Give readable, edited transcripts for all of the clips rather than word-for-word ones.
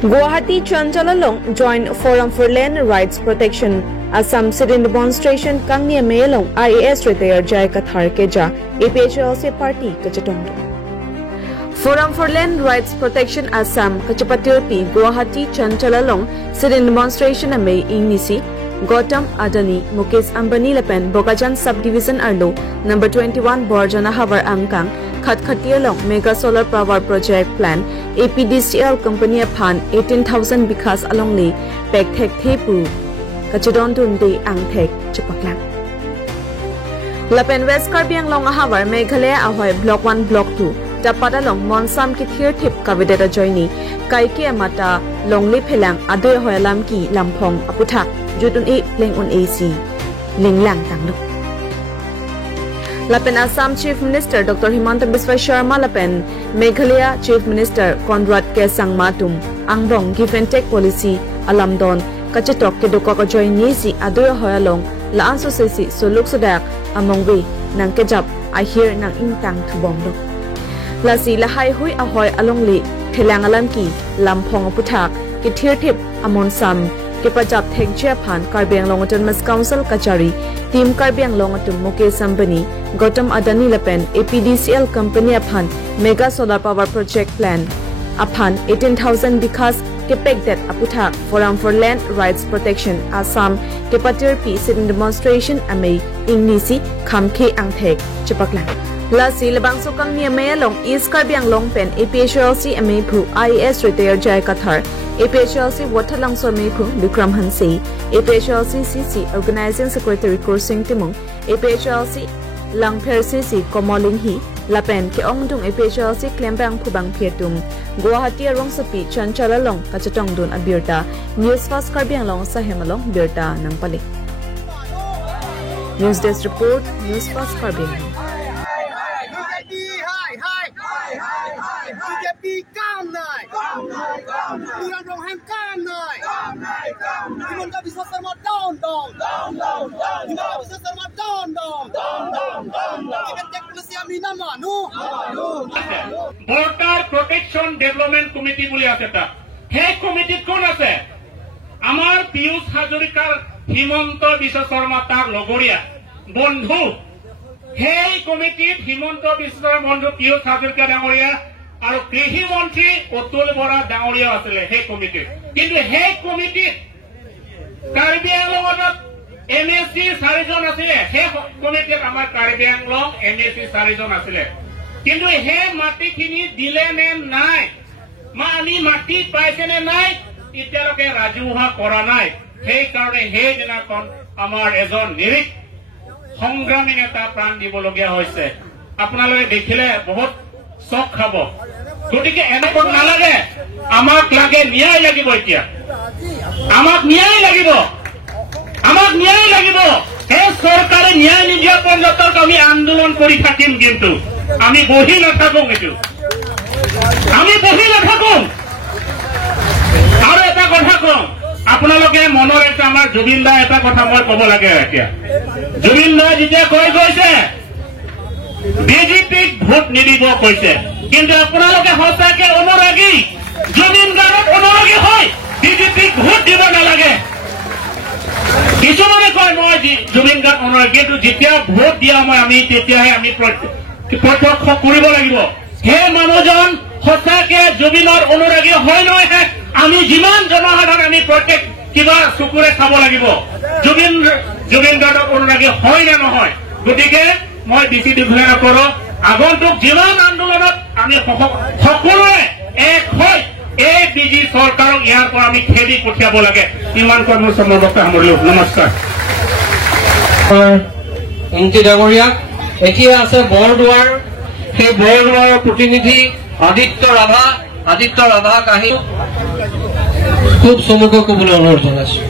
Guwahati Chanchalalong joined Forum for Land Rights Protection Assam sit-in demonstration Kangnia Melong IAS retire Jai Kathar Keja APHLC party Kachatongdo. Forum for Land Rights Protection Assam Kachapatirpi Guwahati Chanchalalong sit-in demonstration ame Ingnisi Gautam Adani Mukesh Ambani Lepen Bokajan Subdivision Arlo number 21 Borjana Havar Angkang Khatkhatialong Mega Solar Power Project Plan APDCL Company Phan 18,000 Bikas Alongli Pekthek Thepu Kachidon Tunde Angthek Chapaklang Lapen West Karbi Anglong Havar Meghalaya Ahoy Block 1 Block 2 Tapadalong Monsam Kithir Thip Kavideta Joini Kaiki Amata Longli Phelang Adoy Hoyalam Ki Lampong Aputhak Jutun E Pleng on AC Linglang Tanglo Lapen Assam Chief Minister Dr. Himanta Biswa Sharma Lapen Meghalaya Chief Minister Conrad K. Sangmatum Angbong Give and Take Policy Alamdon Kachitok Kedoko Joy Nisi Adoy Hoyalong Laan Sosesi Soluk Sodak Amongwe Nang Kejap I hear Nang Intang Tubongdo Lasi Lahai Hui Ahoy Alongli Phelang Alamki Lampong Aputhak Kithir Thip Amon Sam Kipajap Thek Japan Karbi Anglong Autonomous Council Kachari Team Karbi Anglong Atum Mukesh Ambani Gautam Adani Lepen APDCL Company Aphan Mega Solar Power Project Plan Aphan 18,000 Bikas Kepek Det Aputhak Forum for Land Rights Protection Assam Kepatirpi sit-in demonstration ame Ingnisi Khamkhe Angthek Chapaklang Lasi Labang Sokang Niamayalong East Karbi Anglong Pen APHLC ame Phu IAS retire Jai Kathar APHLC Watalang Somephu Bikram Hansi APHLC CC Organizing Secretary Kursing Timong APHLC Langpher CC Komoling Hi Lapen Ke Ongdung APHLC Klembang Phubang Phietum Guwahati Arong Sapi Chanchalalong Kachatongdun Abirta News Fast Karbi Anglong Sahemalong Birta Nangpalik News Desk Report News Fast Karbi Border Protection Development Committee boli ase ta he committee kon ase amar Piyush Hazarikar Himanta Biswa Sharma tar logoria bondhu he committee Himanta Biswa Sharma bondhu Piyush Hazarikar dangoria aru krihi mantri Otul Bora dangoria asile he committee kintu he committee Karbi Anglong MSC 4 John asile he committee amar Karbi Anglong MSC 4 John asile কিন্তু হে মাটি খিনি দিলে নে নাই মা আমি মাটি পাইছে নে নাই ইতিয়ালকে ৰাজহুৱা কৰা নাই সেই কাৰণে হে দিনাখন আমাৰ এজন নিৰিক সংগ্ৰামী নেতা প্ৰাণ দিবলগীয়া হৈছে আপোনালোকে দেখিলে বহুত চক খাব গতিকে এনেকৈ নালাগে আমাক লাগে ন্যায় লাগিব এতিয়া আমাক ন্যায় লাগিব হে চৰকাৰে ন্যায় নিদিয়া পৰ্যন্ত আমি আন্দোলন কৰি থাকিম কিন্তু আমি বহি নাথাকো কিছু আমি বহি নাথাকো আৰু এটা কথা কম আপোনালোকে মনৰ এটা আমাৰ জুবিন দা এটা কথা মই ক'ব লাগে এতিয়া জুবিন দা যেতিয়া কৈ গৈছে বিজেপিক ভোট নিদিব কৈছে কিন্তু আপোনালোকে সঁচাকে অনুৰাগী জুবিন দাৰ অনুৰাগী হয় বিজেপিক ভোট দিব নালাগে কিছুমানে কয় মই জুবিন দাৰ অনুৰাগী কিন্তু যেতিয়া ভোট দিয়া মই আমি তেতিয়াহে আমি প্ৰত্যক্ষ কৰিব লাগিব হে মানুহজন সঁচাকে জুবিনৰ অনুৰাগী হয় নহয় আমি যিমান জনসাধাৰণ আমি প্ৰত্যেক কিবা চকুৰে চাব লাগিব জুবিন দাৰ অনুৰাগী হয় নে নহয় গতিকে মই বেছি দীঘলীয়া নকৰো আগন্তুক যিমান আন্দোলনত আমি সকলোৱে এক হৈ এই বিজেপি চৰকাৰক ইয়াৰ পৰা আমি খেদি পঠিয়াব লাগে ইমান কৈ মোৰ সম্বন্ধক সামৰিলো নমস্কাৰ এনটি ডাঙৰীয়া এতিয়া আছে বৰদুৱাৰ সেই বৰদুৱাৰৰ প্ৰতিনিধি আদিত্য ৰাভাক আহি খুব চমুকৈ ক'বলৈ অনুৰোধ জনাইছো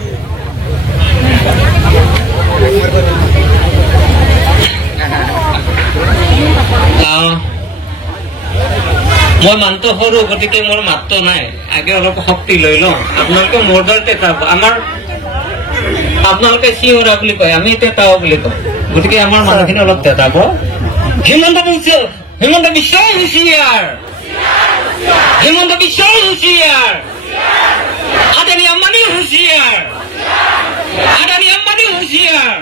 মই মানটো সৰু গতিকে মোৰ মাতটো নাই আগে অলপ শক্তি লৈ লওঁ আপোনালোকে মোৰ দৰে তেতাব আমাৰ আপোনালোকে চিঞৰা বুলি কয় আমি তেতাও বুলি কওঁ গতিকে আমাৰ মানুহখিনি অলপ তেতাব হিমন্ত বিশ্ব হুঁচিয়াৰ হিমন্ত বিশ্ব হুঁচিয়াৰ আদানি আম্বানি হুঁশিয়াৰ, আদানি আম্বানি হুঁশিয়াৰ।